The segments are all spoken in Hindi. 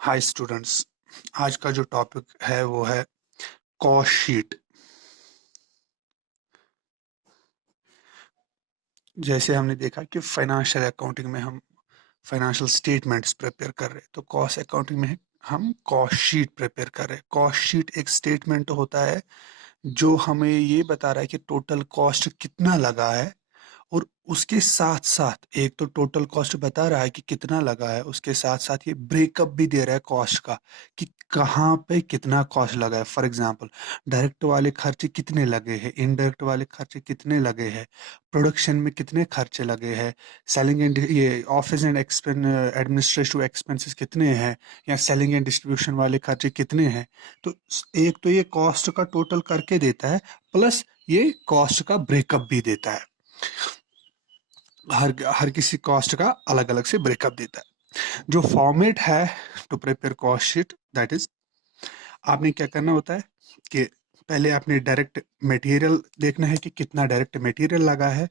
Hi students. आज का जो टॉपिक है वो है कॉस्ट शीट। जैसे हमने देखा कि फाइनेंशियल अकाउंटिंग में हम फाइनेंशियल स्टेटमेंट्स प्रिपेयर कर रहे हैं, तो कॉस्ट अकाउंटिंग में हम कॉस्ट शीट प्रिपेयर कर रहे हैं। कॉस्ट शीट एक स्टेटमेंट होता है जो हमें ये बता रहा है कि टोटल कॉस्ट कितना लगा है, और उसके साथ साथ एक तो टोटल कॉस्ट बता रहा है कि कितना लगा है, उसके साथ साथ ये ब्रेकअप भी दे रहा है कॉस्ट का कि कहाँ पे कितना कॉस्ट लगा है। फॉर एग्जांपल, डायरेक्ट वाले खर्चे कितने लगे हैं, इनडायरेक्ट वाले खर्चे कितने लगे हैं, प्रोडक्शन में कितने खर्चे लगे हैं, सेलिंग एंड ये ऑफिस एंड एडमिनिस्ट्रेटिव एक्सपेंसेस कितने हैं, या सेलिंग एंड डिस्ट्रीब्यूशन वाले खर्चे कितने हैं। तो एक तो ये कॉस्ट का टोटल करके देता है, प्लस ये कॉस्ट का ब्रेकअप भी देता है। हर हर किसी कॉस्ट का अलग अलग से ब्रेकअप देता है। जो फॉर्मेट है to prepare cost sheet, that is, आपने क्या करना होता है कि पहले आपने डायरेक्ट मटेरियल देखना है कि कितना डायरेक्ट मटेरियल लगा है,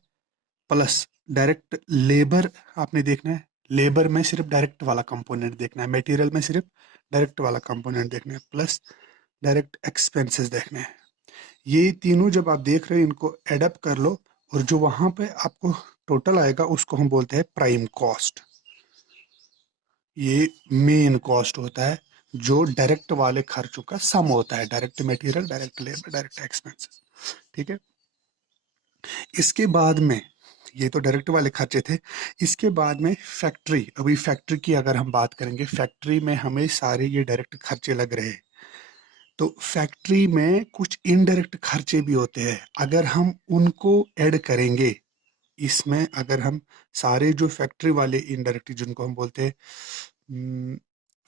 प्लस डायरेक्ट लेबर आपने देखना है। लेबर में सिर्फ डायरेक्ट वाला कंपोनेंट देखना है, मटेरियल में सिर्फ डायरेक्ट वाला कंपोनेंट देखना है, प्लस डायरेक्ट एक्सपेंसेस देखने हैं। ये तीनों जब आप देख रहे हो, इनको एडअप कर लो, और जो वहां पे आपको टोटल आएगा उसको हम बोलते हैं प्राइम कॉस्ट। ये मेन कॉस्ट होता है जो डायरेक्ट वाले खर्चों का सम होता है, direct material, direct labour, direct expenses. ठीक है। इसके बाद में, ये तो डायरेक्ट वाले खर्चे थे। इसके बाद में फैक्ट्री, अभी फैक्ट्री की अगर हम बात करेंगे, फैक्ट्री में हमें सारे ये डायरेक्ट खर्चे लग रहे हैं। तो फैक्ट्री में कुछ इनडायरेक्ट खर्चे भी होते हैं, अगर हम उनको ऐड करेंगे इसमें, अगर हम सारे जो फैक्ट्री वाले इनडायरेक्ट, जिनको हम बोलते हैं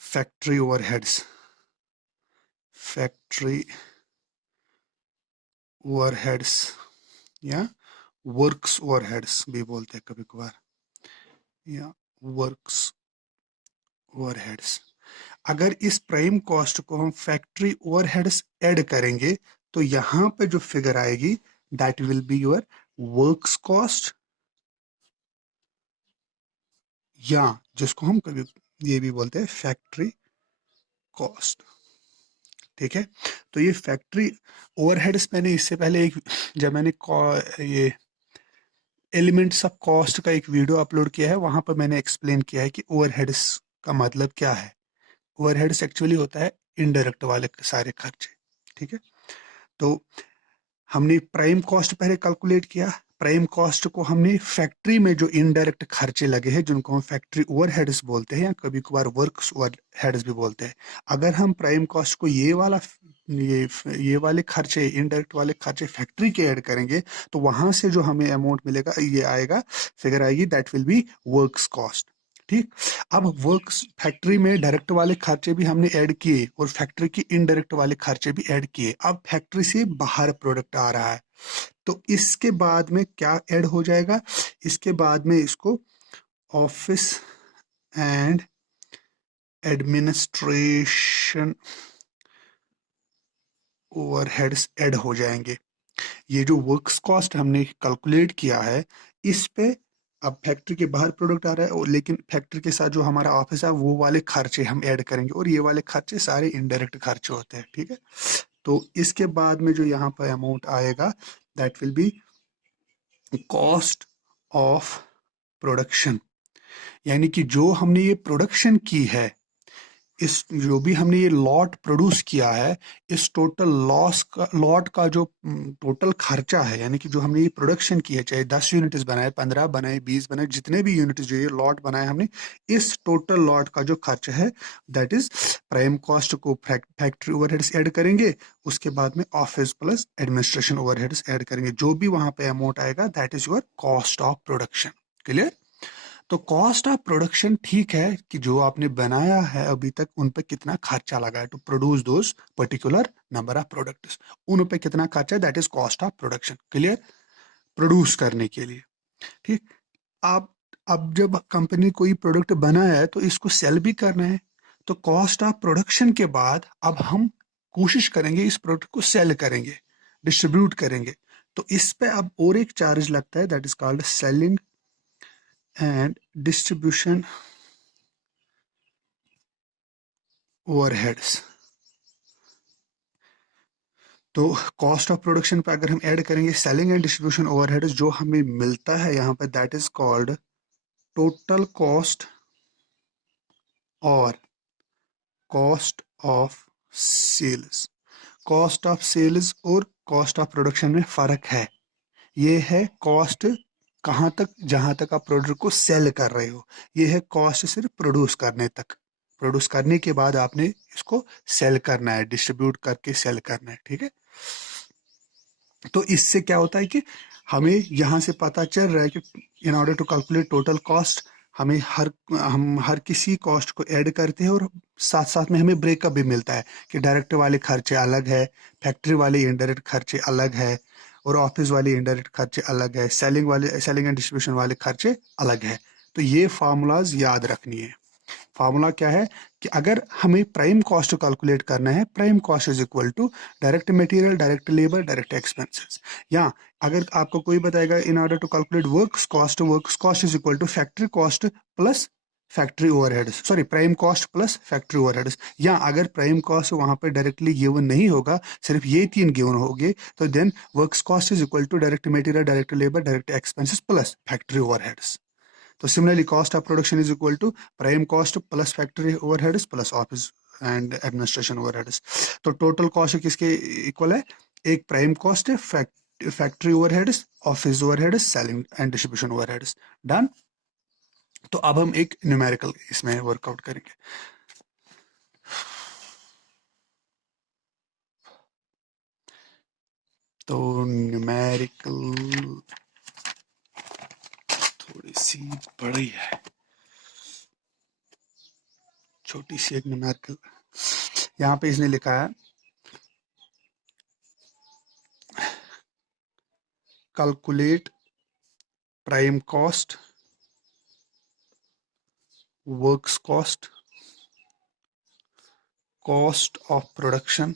फैक्ट्री ओवरहेड्स, फैक्ट्री ओवरहेड्स या वर्क्स ओवरहेड्स भी बोलते हैं कभी कभार, या वर्क्स ओवरहेड्स, अगर इस प्राइम कॉस्ट को हम फैक्ट्री ओवरहेड्स ऐड करेंगे तो यहाँ पे जो फिगर आएगी, that will be your works cost, या जिसको हम कभी ये भी बोलते हैं फैक्ट्री कॉस्ट। ठीक है। तो ये फैक्ट्री ओवरहेड्स, मैंने इससे पहले एक, जब मैंने ये एलिमेंट्स ऑफ कॉस्ट का एक वीडियो अपलोड किया है, वहां पर मैंने एक्सप्लेन किया है कि ओवरहेड्स का मतलब क्या है। ओवरहेड्स एक्चुअली होता है इनडायरेक्ट वाले सारे खर्चे। ठीक है। तो हमने प्राइम कॉस्ट पहले कैलकुलेट किया। प्राइम कॉस्ट को हमने फैक्ट्री में जो इनडायरेक्ट खर्चे लगे हैं, जिनको हम फैक्ट्री ओवरहेड्स बोलते हैं, या कभी कभार वर्क्स ओवरहेड्स भी बोलते हैं, अगर हम प्राइम कॉस्ट को ये ये वाले खर्चे, इनडायरेक्ट वाले खर्चे फैक्ट्री के ऐड करेंगे, तो वहां से जो हमें अमाउंट मिलेगा, ये आएगा, फिगर आएगी, that will be works cost. ठीक। अब वर्क्स, फैक्ट्री में डायरेक्ट वाले खर्चे भी हमने ऐड किए और फैक्ट्री की इनडायरेक्ट वाले खर्चे भी ऐड किए। अब फैक्ट्री से बाहर प्रोडक्ट आ रहा है, तो इसके बाद में क्या ऐड हो जाएगा, इसके बाद में इसको office and administration overheads add हो जाएंगे। ये जो वर्क्स कॉस्ट हमने कैलकुलेट किया है, इस पे अब फैक्ट्री के बाहर प्रोडक्ट आ रहा है, और लेकिन फैक्ट्री के साथ जो हमारा ऑफिस है, वो वाले खर्चे हम ऐड करेंगे, और ये वाले खर्चे सारे इनडायरेक्ट खर्चे होते हैं। ठीक है। तो इसके बाद में जो यहाँ पर अमाउंट आएगा, that will be cost of production, यानी कि जो हमने ये प्रोडक्शन की है, इस जो भी हमने ये लॉट प्रोड्यूस किया है, इस टोटल लॉट का जो टोटल खर्चा है, यानी कि जो हमने ये प्रोडक्शन की है, चाहे 10 यूनिट्स बनाए, 15 बनाए, 20 बनाए, जितने भी यूनिट्स जो ये लॉट बनाए हमने, इस टोटल लॉट का जो खर्चा है, दैट इज प्राइम कॉस्ट को फैक्ट्री ओवरहेड्स ऐड करेंगे, उसके बाद में office plus administration overheads add करेंगे, जो भी वहां पे अमाउंट आएगा, that is your cost of production. Clear. तो कॉस्ट ऑफ प्रोडक्शन, ठीक है कि जो आपने बनाया है अभी तक, उन पे कितना खर्चा लगा है to produce those particular number of products, उन पे कितना खर्चा है, that is cost of production. Clear. Produce करने के लिए। ठीक। आप, अब जब कंपनी कोई प्रोडक्ट बनाया है तो इसको सेल भी करना है, तो कॉस्ट ऑफ प्रोडक्शन के बाद अब हम कोशिश करेंगे इस प्रोडक्ट को सेल करेंगे, डिस्ट्रीब्यूट करेंगे, तो इस पे अब और एक चार्ज लगता है, that is called selling and distribution overheads. तो कॉस्ट ऑफ प्रोडक्शन पे अगर हम ऐड करेंगे सेलिंग एंड डिस्ट्रीब्यूशन ओवरहेड्स, जो हमें मिलता है यहाँ पे, that is called total cost और cost of sales. Cost of sales और कॉस्ट ऑफ प्रोडक्शन में फर्क है। ये है कॉस्ट कहाँ तक, जहां तक आप प्रोडक्ट को सेल कर रहे हो। ये है कॉस्ट सिर्फ प्रोड्यूस करने तक। प्रोड्यूस करने के बाद आपने इसको सेल करना है, डिस्ट्रीब्यूट करके सेल करना है, ठीक है। तो इससे क्या होता है कि हमें यहाँ से पता चल रहा है कि in order to calculate total cost, हम हर किसी कॉस्ट को ऐड करते हैं और साथ साथ में हमें ब्रेकअप भी मिलता है कि डायरेक्ट वाले खर्चे अलग है, फैक्ट्री वाले इनडायरेक्ट खर्चे अलग है, और ऑफिस वाले इनडायरेक्ट खर्चे अलग है, सेलिंग एंड डिस्ट्रीब्यूशन वाले खर्चे अलग है। तो ये फार्मूलाज याद रखनी है। फार्मूला क्या है कि अगर हमें प्राइम कॉस्ट कैलकुलेट करना है, prime cost is equal to direct material, direct labour, direct expenses. या अगर आपको कोई बताएगा in order to calculate works cost is equal to factory cost plus factory overheads, sorry prime cost plus factory overheads. या अगर प्राइम कॉस्ट वहां पे डायरेक्टली गिवन नहीं होगा, सिर्फ ये तीन गिवन होंगे, तो then works cost is equal to direct material, direct labour, direct expenses plus factory overheads. तो similarly cost of production is equal to prime cost plus factory overheads plus office and administration overheads. तो टोटल कॉस्ट किसके इक्वल है? एक प्राइम कॉस्ट है, factory overheads, office overheads, selling and distribution overheads. Done. तो अब हम एक न्यूमेरिकल इसमें वर्कआउट करेंगे। तो न्यूमेरिकल थोड़ी सी बड़ी है, छोटी सी एक न्यूमेरिकल। यहाँ पे इसने लिखा है calculate prime cost, works cost, cost of production,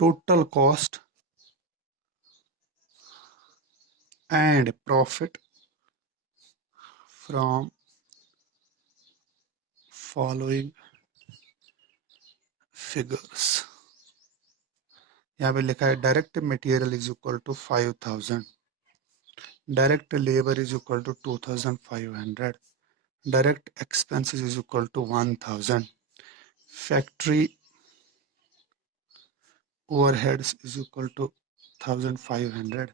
total cost and profit from following figures। यहाँ पे लिखा है direct material is equal to 5000, direct labour is equal to 2500, direct expenses is equal to 1000, factory overheads is equal to 1500,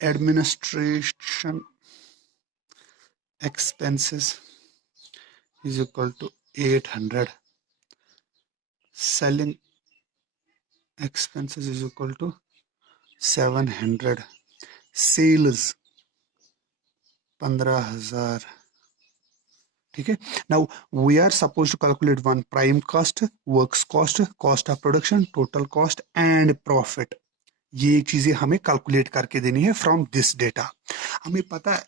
administration expenses is equal to 800, selling expenses is equal to 700, sales 15,000। ठीक है। Now we are suppose to calculate one prime cost, works cost, cost of production, total cost and profit. ये चीजें हमें कैलकुलेट करके देनी है फ्रॉम दिस डेटा। हमें पता है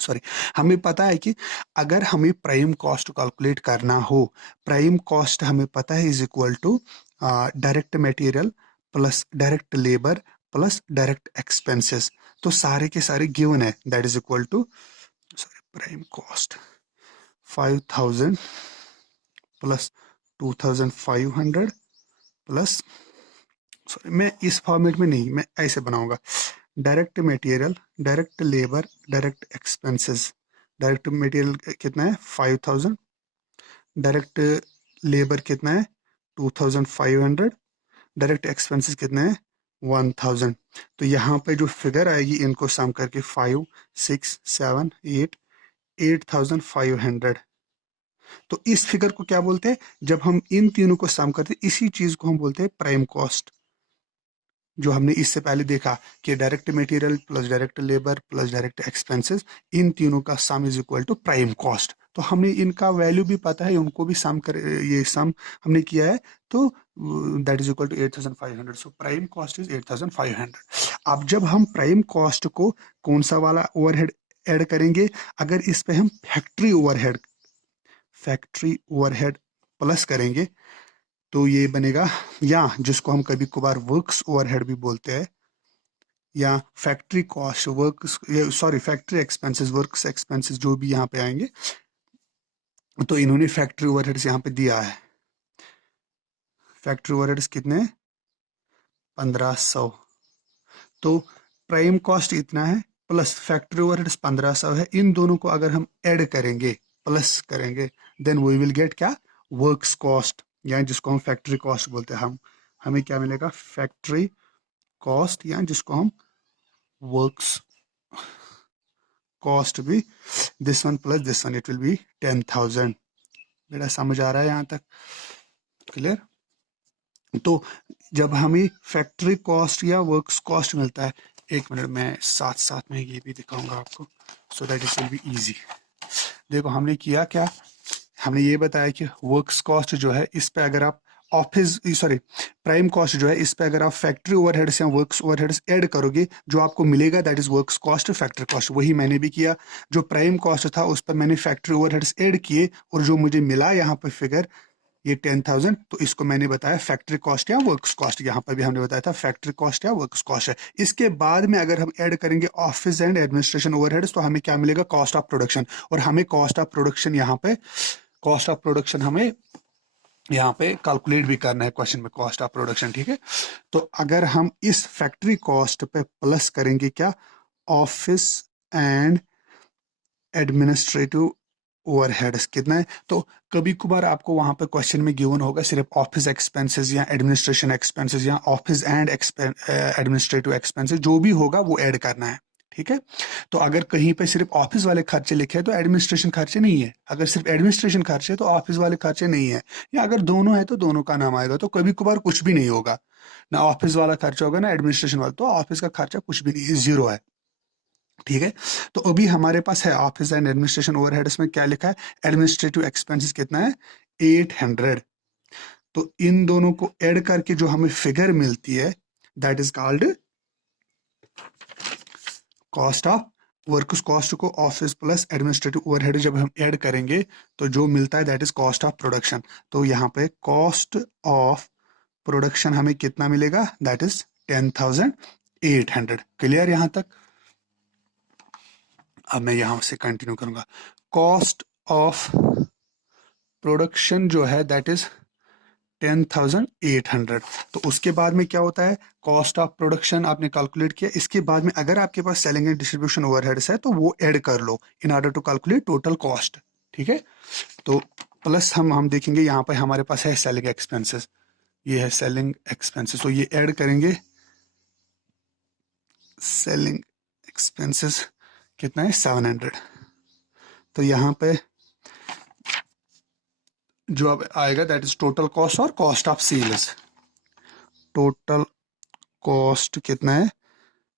सॉरी, हमें पता है कि अगर हमें प्राइम कॉस्ट कैलकुलेट करना हो, प्राइम कॉस्ट हमें पता है is equal to direct material plus direct labour plus direct expenses. तो सारे के सारे गिवन है, that is equal to, sorry, prime cost 5000 plus 2500 plus, sorry मैं इस फॉर्मेट में नहीं, मैं ऐसे बनाऊंगा, direct material, direct labour, direct expenses. Direct material कितना है 5000, डायरेक्ट लेबर कितना है 2500, डायरेक्ट एक्सपेंसेस कितना है 1000। तो यहाँ पे जो फिगर आएगी इनको सम करके 5 6 7 8 8500। तो इस फिगर को क्या बोलते हैं? जब हम इन तीनों को सम करते हैं, इसी चीज को हम बोलते हैं प्राइम कॉस्ट। जो हमने इससे पहले देखा कि direct material plus direct labour plus direct expenses, इन तीनों का sum is equal to prime cost. तो हमें इनका वैल्यू भी पता है, उनको भी सम कर, ये सम हमने किया है, तो that is equal to 8500। So prime cost is 8500। अब जब हम प्राइम कॉस्ट को कौन सा वाला ओवरहेड ऐड करेंगे? अगर इस पे हम फैक्ट्री ओवरहेड प्लस करेंगे तो ये बनेगा, या जिसको हम कभी कभार वर्क्स ओवरहेड भी बोलते हैं, या factory cost, works, sorry factory expenses, works expenses, जो भी यहाँ पे आएंगे, तो इन्होंने फैक्ट्री ओवरहेड्स यहाँ पे दिया है, फैक्ट्री ओवरहेड्स कितने, 1500। तो प्राइम कॉस्ट इतना है प्लस फैक्ट्री ओवरहेड्स 1500 है, इन दोनों को अगर हम ऐड करेंगे, प्लस करेंगे, देन वी विल गेट क्या, वर्क्स कॉस्ट, या जिसको हम फैक्ट्री कॉस्ट बोलते हैं। हमें क्या मिलेगा, फैक्ट्री कॉस्ट, या जिसको हम वर्क्स कॉस्ट भी, this one plus this one, it will be 10,000। बेटा समझ आ रहा है यहाँ तक, क्लियर? तो जब हमें फैक्ट्री कॉस्ट या वर्क्स कॉस्ट मिलता है, एक मिनट मैं साथ साथ में ये भी दिखाऊंगा आपको, so that it will be easy. देखो हमने किया क्या, हमने ये बताया कि वर्क्स कॉस्ट जो है इस पे अगर आप ऑफिस सॉरी प्राइम कॉस्ट जो है इस पे अगर आप फैक्ट्री ओवरहेड्स या वर्क्स ओवरहेड्स ऐड करोगे, जो आपको मिलेगा that is works cost factory cost. वही मैंने भी किया, जो प्राइम कॉस्ट था उस पर मैंने फैक्ट्री ओवरहेड्स ऐड किए, और जो मुझे मिला यहाँ पर फिगर ये 10,000, तो इसको मैंने बताया फैक्ट्री कॉस्ट या वर्क्स कॉस्ट। यहाँ पर भी हमने बताया था फैक्ट्री कॉस्ट या वर्क्स कॉस्ट है। इसके बाद में अगर हम ऐड करेंगे ऑफिस एंड एडमिनिस्ट्रेशन ओवरहेड्स, तो हमें क्या मिलेगा, कॉस्ट ऑफ प्रोडक्शन। और हमें कॉस्ट ऑफ प्रोडक्शन यहाँ पे, कॉस्ट ऑफ प्रोडक्शन हमें यहाँ पे कैलकुलेट भी करना है क्वेश्चन में, कॉस्ट ऑफ प्रोडक्शन, ठीक है। तो अगर हम इस फैक्ट्री कॉस्ट पे प्लस करेंगे क्या, ऑफिस एंड एडमिनिस्ट्रेटिव ओवरहेड्स कितना है, तो कभी कभार आपको वहां पे क्वेश्चन में गिवन होगा सिर्फ ऑफिस एक्सपेंसेस या एडमिनिस्ट्रेशन एक्सपेंसेस या ऑफिस एंड एडमिनिस्ट्रेटिव एक्सपेंसेस, जो भी होगा वो ऐड करना है, ठीक है। तो अगर कहीं पे सिर्फ ऑफिस वाले खर्चे लिखे हैं तो एडमिनिस्ट्रेशन खर्चे नहीं है, अगर सिर्फ एडमिनिस्ट्रेशन खर्चे तो ऑफिस वाले खर्चे नहीं है, या अगर दोनों है तो दोनों का नाम आएगा। तो कभी कभार कुछ भी नहीं होगा, ना ऑफिस वाला खर्चा होगा ना एडमिनिस्ट्रेशन वाला, तो ऑफिस का खर्चा कुछ भी नहीं है, जीरो है, ठीक है। तो अभी हमारे पास है ऑफिस एंड एडमिनिस्ट्रेशन ओवरहेड्स में क्या लिखा है, एडमिनिस्ट्रेटिव एक्सपेंसेस कितना है, 800। तो इन दोनों को ऐड करके जो हमें फिगर मिलती है that is called cost of works cost को ऑफिस प्लस एडमिनिस्ट्रेटिव ओवरहेड जब हम ऐड करेंगे तो जो मिलता है that is cost of production. तो यहाँ पे कॉस्ट ऑफ प्रोडक्शन हमें कितना मिलेगा, दैट इज 10,800। क्लियर यहाँ तक? अब मैं यहां से कंटिन्यू करूंगा। कॉस्ट ऑफ प्रोडक्शन जो है दैट इज 10,800। तो उसके बाद में क्या होता है, कॉस्ट ऑफ प्रोडक्शन आपने कैलकुलेट किया, इसके बाद में अगर आपके पास सेलिंग एंड डिस्ट्रीब्यूशन ओवरहेड्स है तो वो ऐड कर लो in order to calculate total cost, ठीक है। तो प्लस हम देखेंगे यहाँ पे हमारे पास है सेलिंग एक्सपेंसेस, ये है सेलिंग एक्सपेंसेस, तो ये ऐड करेंगे, सेलिंग एक्सपेंसेस कितना है 700। तो यहाँ पे जो अब आएगा दैट इज टोटल कॉस्ट और cost of sales. Total cost कितना है,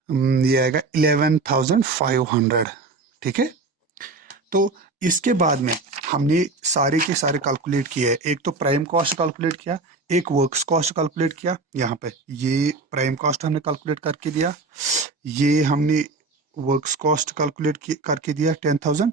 ये आएगा 11,500, ठीक है। तो इसके बाद में हमने सारे के सारे कैलकुलेट किए हैं, एक तो प्राइम कॉस्ट कैलकुलेट किया, एक वर्क्स कॉस्ट कैलकुलेट किया। यहाँ पे ये प्राइम कॉस्ट हमने कैलकुलेट करके दिया, ये हमने वर्क्स कॉस्ट कैलकुलेट करके दिया 10,000,